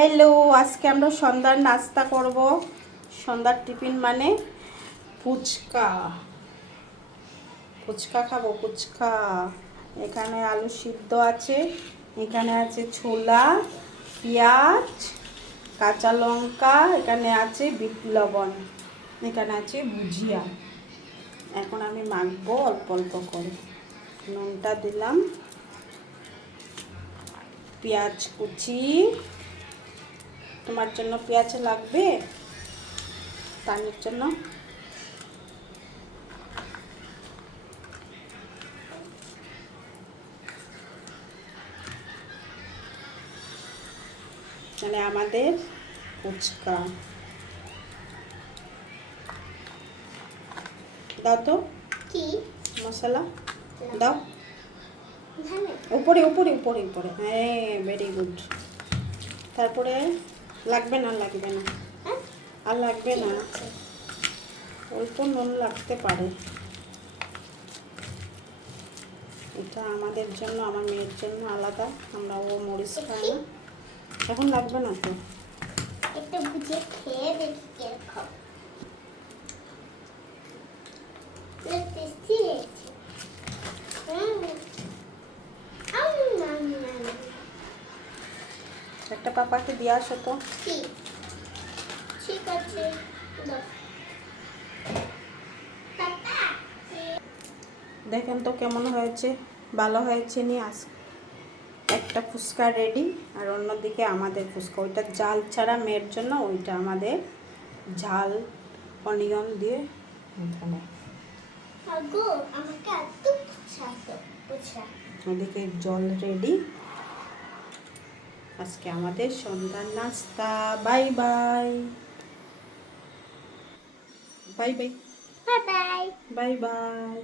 Hello, আজকে আমরা সন্ধ্যার নাস্তা করব। সন্ধ্যার টিফিন মানে ফুচকা। ফুচকা খাবো, ফুচকা। এখানে আলু সিদ্ধ আছে, এখানে আছে ছোলা, পেঁয়াজ, কাঁচা লঙ্কা, এখানে আছে বিট লবণ, এখানে আছে ভুজিয়া। এখন আমি মাখবো অল্প অল্প করে। নুনটা দিলাম, পেঁয়াজ কুচি। তোমার জন্য পেঁয়াজ লাগবে, তানির জন্য মানে আমাদের ফুচকা। দাও তো কি মশলা দাও, উপরে উপরে উপরে উপরে। হ্যাঁ, ভেরি গুড। তারপরে লাগবে না, লাগবে না, আর লাগবে না, অল্প নুন লাগতে পারে। এটা আমাদের জন্য, আমার মেয়ের জন্য আলাদা, আমরা ও মরিচ খাই না। এখন লাগবে না তো। একটা ভুজিয়া খেয়ে দেখি কিরকম টেস্টি হয়েছে। একটা পাপাকে দিয়ে আসো তো। ঠিক আছে, দেখেন তো কেমন হয়েছে, ভালো হয়েছে নি। আস একটা ফুচকা রেডি, আর অন্যদিকে আমাদের ফুচকা, ওইটা জাল ছাড়া মেয়ের জন্য, ওইটা আমাদের ঝাল অনিয়ন দিয়ে। এখানে আমাকে এত পুছা ওদিকে জল রেডি। আজকে আমাদের সন্ধ্যার নাস্তা। Bye bye, bye bye, bye bye. Bye bye.